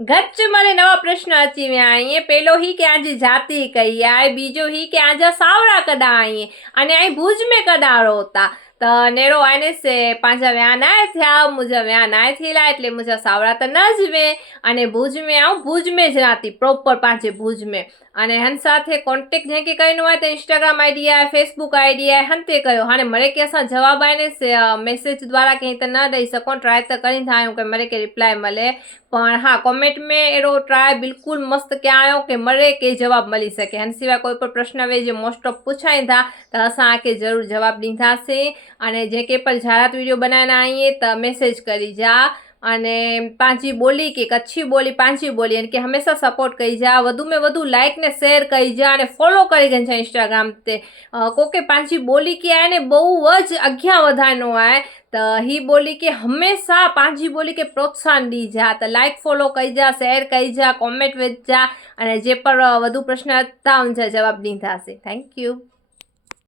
गच मारे नवा प्रश्न अची विया आहिनि। पहिलो ही कि आज जाति कई आहे, बीजो ही कि आज सावड़ा कॾा आई अने आई भुज में कॾा रहो था। त नेरो आने से पांजा व्या नाय थया, मुझा व्या नाय थेला एटले मुझा सावड़ा त न ज वे अने भुज में आऊं भुज में ज राती प्रोपर पांचे भुज में। अने हन साथे कॉन्टेक्ट जेके कईनो है तो इंस्टाग्राम आईडी है, फेसबुक आईडी है, हंते कयो। हाणे मरे के असां जवाब आने से मैसेज द्वारा कहीं त न ॾेई सको, ट्राय त करी था आहियूं कि मरे के रिप्लाई मले, पर हाँ कॉमेंट में एड़ो ट्राय बिल्कुल मस्त क्या आयो कि मरे के जवाब मिली सके। हन सिवाय कोई पण प्रश्न वे जो मोस्ट ऑफ पूछाई था तो असां आके जरूर जवाब दींदासीं। अने जेके पण जाहिरात वीडियो बनाना आईए तो मैसेज करी जा अने पांची बोली के कच्छी बोली पांची बोली यानी कि हमेशा सपोर्ट करी जा, वधु में वधु लाइक ने शेर करी जा अने फॉलो करी गन इंस्टाग्राम ते। कोके पांची बोली के आए ने बहु ज अग्या वधानो है तो ही बोली के हमेशा पांची बोली के प्रोत्साहन दी जा। तो लाइक फॉलो करी जा, शेर करी जा, कॉमेंट वेच जा अने जे पर वधु प्रश्न था उनजा जवाब दींदासीं। Thank you.